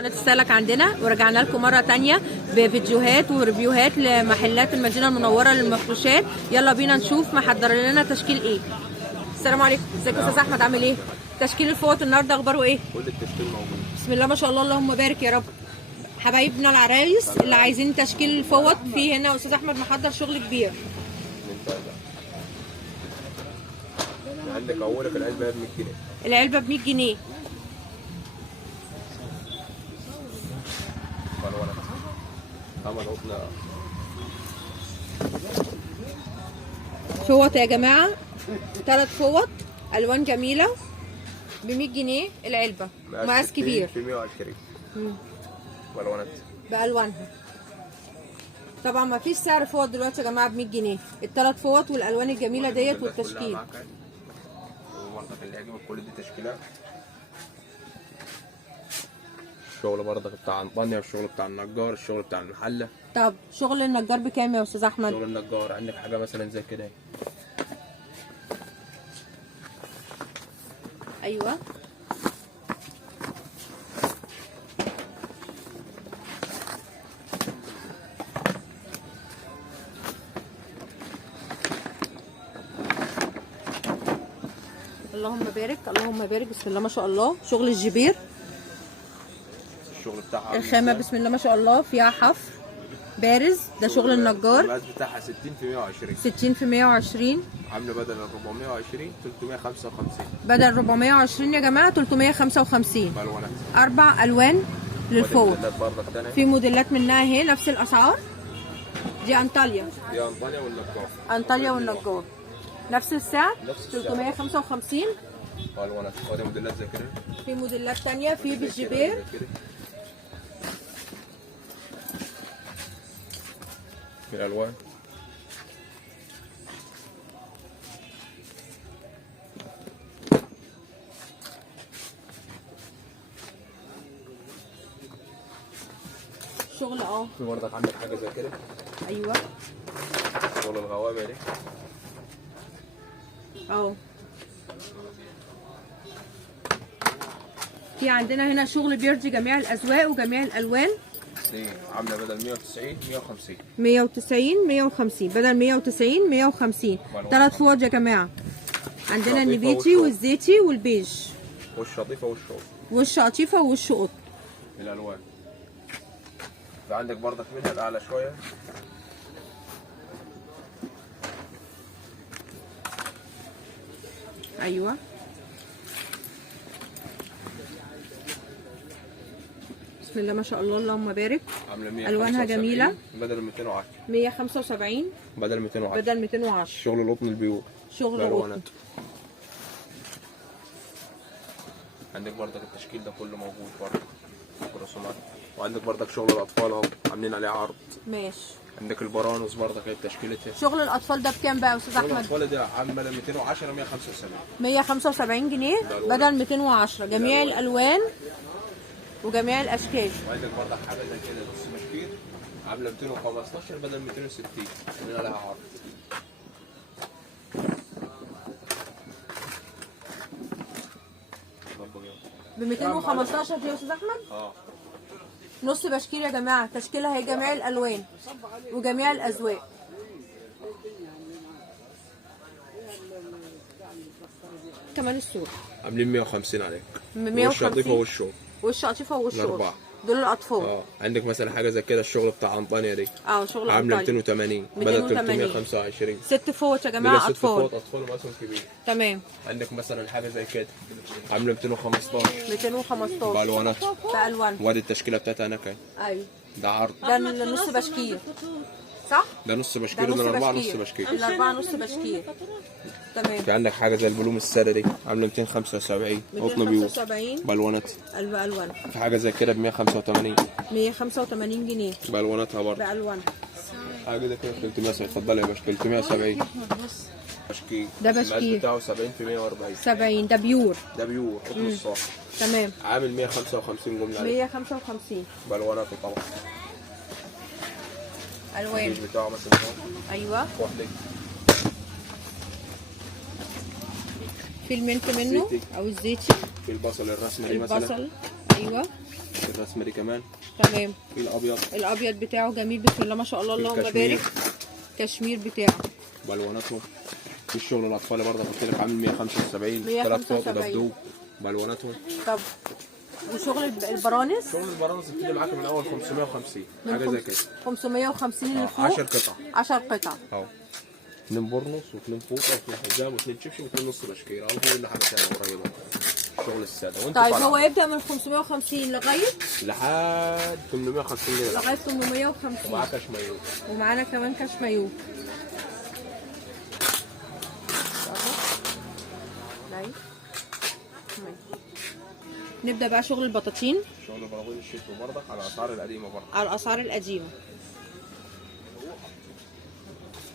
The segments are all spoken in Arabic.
قناة السلك عندنا ورجعنا لكم مرة تانية بفيديوهات وريفيوهات لمحلات المدينة المنورة للمفروشات. يلا بينا نشوف محضر لنا تشكيل ايه. السلام عليكم، ازيك يا استاذ احمد، عامل ايه؟ تشكيل الفوط النهارده اخباره ايه؟ كل التشكيل موجود. بسم الله ما شاء الله، اللهم بارك يا رب. حبايبنا العرايس اللي عايزين تشكيل الفوط، في هنا استاذ احمد محضر شغل كبير. عندك اولك العلبه ب 100 جنيه. العلبة ب 100 جنيه. فوط يا جماعة، 3 فوط الوان جميلة ب 100 جنيه العلبة، مقاس كبير في 120 بالوانات بألوانها. طبعا ما فيش سعر فوط دلوقتي يا جماعة ب 100 جنيه، ال3 فوط والالوان الجميلة ديت والتشكيل. وبرضك اللي يعجبك كل دي تشكيلات. الشغل برضك بتاع انطونيا، الشغل بتاع النجار، الشغل بتاع المحله. طب شغل النجار بكام يا استاذ احمد؟ شغل النجار عندك حاجه مثلا زي كده. ايوه اللهم بارك اللهم بارك، بسم الله ما شاء الله. شغل الجبير، الشغل بتاعها الخامة بسم الله ما شاء الله فيها حفر بارز. ده شغل النجار. المقاس بتاعها 60 في 120. 60 في 120. عامله بدل ال 420 355. بدل 420 يا جماعة 355. بالوانات 4 ألوان للفوط. في موديلات منها اهي نفس الأسعار. دي أنطاليا. دي انطونيا والنجار. أنطاليا والنجار نفس السعر 355. بالوانات ودي موديلات زي كده. في موديلات تانية في بالجبير. بالالوان شغل في برضك عندك حاجه زي كده. ايوه شغل الغوامه دي في عندنا هنا شغل بيرضي جميع الأذواق وجميع الألوان. دي عامله بدل 190 150. 190 150 بدل 190 150. 3 فوط يا جماعة. عندنا النبيتي والزيتي والبيج والشطيفه والشوط والشقطيفة والشقط. الالوان في عندك برضك منها الاعلى شويه. ايوه بسم الله ما شاء الله اللهم بارك. عامله الوانها جميله. بدل 210. 175 بدل 210. بدل 210. شغل القطن البيور. شغل القطن. عندك برضك التشكيل ده كله موجود برضك رسومات. وعندك برضك شغل الاطفال اهو عاملين عليه عرض. ماشي. عندك البرانوس برضك هي تشكيلتها. شغل الاطفال ده بكام بقى يا استاذ احمد؟ شغل الاطفال ده عامله 210 175. 175 جنيه بدل 210. جميع الالوان وجميع الاشكال. وعندك برضك حاجه زي كده نص مشكير عامله 215 بدل 260 عاملين عليها عرض. ب 215 دي يا استاذ احمد؟ نص بشكير يا جماعه، تشكيلها هي جميع الالوان وجميع الاذواق. كمان السور عاملين 150 عليك. 150. والشطيفه والشوط. والشقطيفه والشوط الاربعه دول الاطفال. عندك مثلا حاجه زي كده الشغل بتاع انطونيا دي. شغل عامله انطونيا 280 بدل 325. 6 فوط يا جماعه اطفال. 6 فوط اطفال ومقاسهم كبير. تمام. عندك مثلا حاجه زي كده عامله 215. 215 بالواناتها. بالوانها. وادي التشكيله بتاعتها هناك اهي. ايوه ده عرض. ده نص بشكير صح؟ ده نص بشكير وده 4 نص بشكير. الاربعه نص بشكير. تمام. في عندك حاجه زي البلوم الساده دي عامله 275 قطن بيور. 275 بالوانات. الوان. في حاجه زي كده ب 185. 185 جنيه بالواناتها برضه. بالوانها. حاجه كده 370. اتفضلي يا باشا 370. بشكير. ده بشكير. المقاس بتاعه 70 في 140. 70 ده بيور. ده بيور قطن الصاف. تمام. عامل 155 جمله. 155 بالواناته طبعا. الوان. البيج بتاعه مثلا ايوه واحده. في الملك منه زيتي. او الزيتي. في البصل الرسمي مثلا. البصل ايوه. الرسمه دي كمان. تمام. في الابيض. الابيض بتاعه جميل بسم الله ما شاء الله اللهم الكشمير. بارك. كشمير بتاعه بالواناتهم. في الشغل الاطفال برضه قلت لك عامل 175 ثلاث فوق 175. دبدوب. بالواناتهم. طب وشغل البرانس شغل البرانس بتيجي معاك من اول 550 حاجه زي كده. 550 اللي فوق 10 قطع 10 قطع. اهو. 2 برنس و2 فوطه و2 حزام و2 شبشب و2 نص بشكير. او في منه حاجه ثانيه قريبه. الشغل الساده. وانت طيب طالع هو يبدا من 550 لغايه لحد 850 جنيه. لغايه 850. ومعاك كشمايو. ومعانا كمان كشمايو. نبدا بقى شغل البطاطين. شغل براغون الشتوي برضك على الاسعار القديمه برضك. على الاسعار القديمه.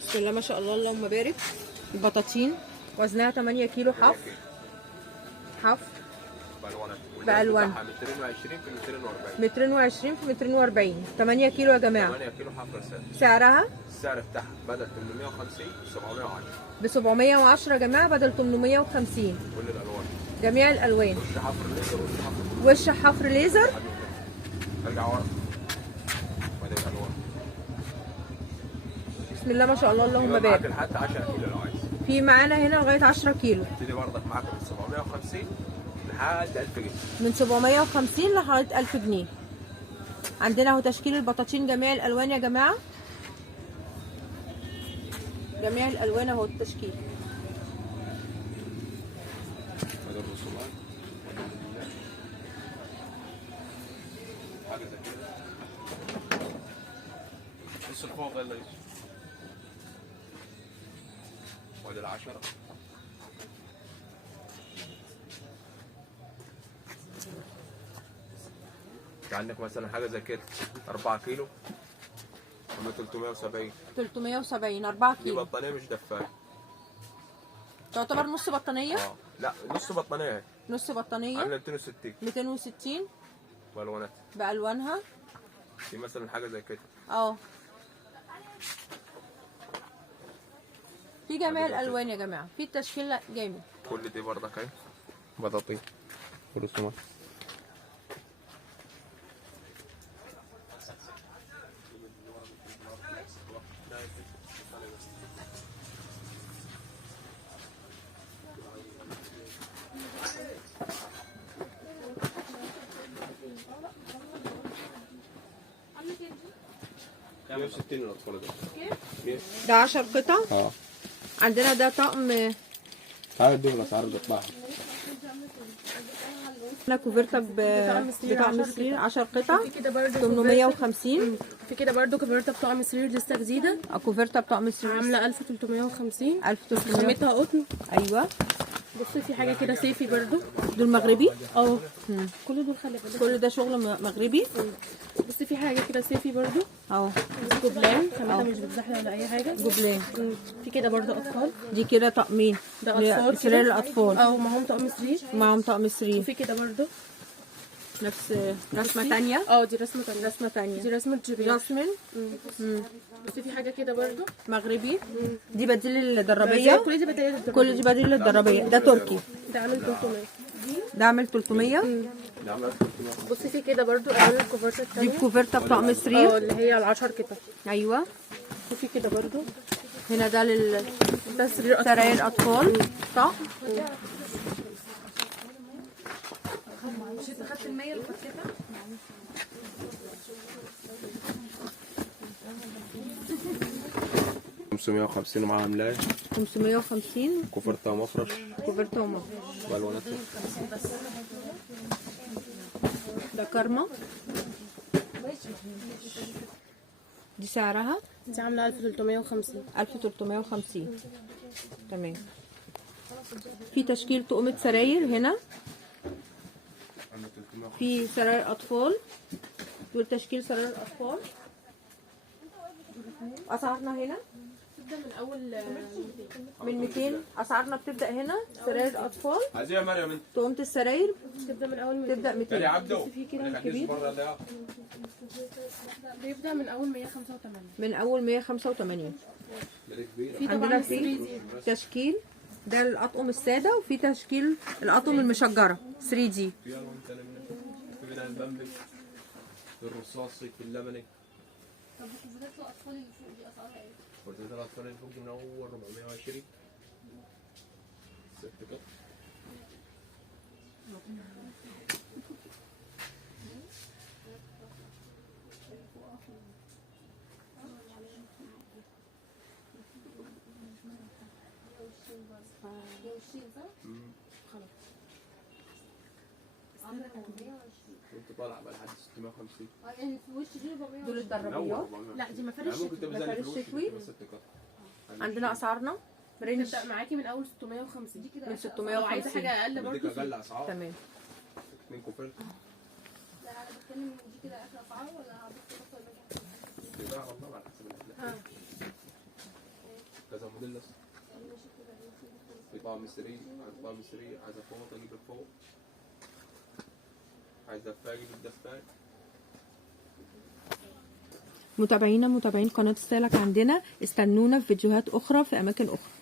بسم الله ما شاء الله اللهم بارك. البطاطين وزنها 8 كيلو حف. حف بألوان. 220 في 240. 220 في 240. 8 كيلو يا جماعه. 8 كيلو حف رسالة. سعرها السعر بتاعها بدل 850 710. ب 710 يا جماعه بدل 850. كل الالوان. جميع الالوان. وش حفر ليزر وش حفر. وش حفر ليزر. ارجع ورا. وادي الالوان. بسم الله ما شاء الله اللهم معاك بارك. لحد 10 كيلو لو عايز. في معانا هنا لغايه 10 كيلو. تبتدي برضك معاك من 750 لحد 1000 جنيه. من 750 لغايه 1000 جنيه. عندنا اهو تشكيل البطاطين جميع الالوان يا جماعه. جميع الالوان اهو التشكيل. هذا الرسومات. حاجه زي كده. بص الفوق يلا يوسف. وادي العشرة. عندك مثلا حاجه زي كده 4 كيلو ب 370. 370 4 دي كيلو. بطانيه مش دفايه. تعتبر نص بطانيه. لا نص بطانيه اهي. نص بطانيه عامله 260 260 بالوانات. بالوانها. دي مثلا حاجه زي كده. اه في جميع الالوان يا جماعه. في التشكيل جامد. كل دي برضك اهي بطاطين ورسومات. كام 160 الاطفال ده. ده 10 قطع. عندنا ده طقم. تعالى اديهم الاسعار بتاعها. هنا كوفرتا بطقم سرير 10 قطع في كده برضه 850. في كده برضه كوفرتا بطقم سرير لسه جديده كوفرتا بطقم سرير عامله 1350. 1300. خامتها قطن. ايوه بصي في حاجه كده صيفي برضه. دول مغربي. اه كل دول خلي بالك. كل ده شغل مغربي. بصي في حاجه كده صيفي برضه. اهو جبلان خامتها مش بتزحلق ولا اي حاجه. جبلان. في كده برضه اطفال. دي كده طقمين. ده اطفال سرير كده. الاطفال. معاهم طقم سرير. معاهم طقم سرير. وفي كده برضه نفس رسمه تانية. دي رسمه تانية. رسمه تانية. دي رسمه جبال. جاسمين. بصي في حاجه كده برضه مغربي. دي بديل الدرابيه. كل دي بدايه كل دي بديل الدرابيه. ده تركي. ده عامل 300. ده عامل 300. بصي في كده برضو الوان الكوفرتا دي التانية. كوفرتا بطقم سرير. اللي هي على 10 قطع. ايوه وفي كده برضو هنا ده ده سرير اطفال. سراير اطفال. صح. اخدت المية الخفيفة. خمسمية وخمسين ومعاها ملاية. 550. كوفرتا ومفرش. كوفرتا ومفرش. بالوانات. ده كارما. دي سعرها دي عامله 1350. 1350. تمام. في تشكيل تقومة سراير هنا. في سراير اطفال. دول تشكيل سراير الاطفال. اسعارنا هنا تبدا من اول من 200. اسعارنا بتبدا هنا سراير الاطفال. عايزين يا مريم انت. تقومة السراير تبدا من اول تبدا 200. يا عبدو. في كده الكبير بيبدا من اول 185. من اول 185. في عندنا طبعا في 3D. تشكيل ده الاطقم الساده وفي تشكيل الاطقم المشجره 3D. في الرصاصي، في اللبني. طب الكوفرات الاطفال اللي فوق دي اسعارها ايه؟ كوفرتات الاطفال اللي فوق دي من اول 420 ست كده. كنت طالع بقى لحد 650. يعني في وش دي 400 دول الدرابيات. لا دي مفارش ممكن تبقى زي مفارش الفلوس شتوي. بس ست كده. عندنا اسعارنا رينج تبدأ معاكي من اول 650 دي كده من أسعار. 650. لو عايزه حاجه اقل بديك برضه اقل اسعار. تمام. 2 كوفرت. لا انا بتكلم دي كده اخر اسعار ولا هبص بس ولا اجي كده والله على حسب الاحلام. كذا موديل لسه. في طقم سري، عايز طقم سري، عايز فوق اجيب الفوق. عايز دفايه اجيب الدفايه. متابعين قناة السالك عندنا، استنونا في فيديوهات أخرى في أماكن أخرى.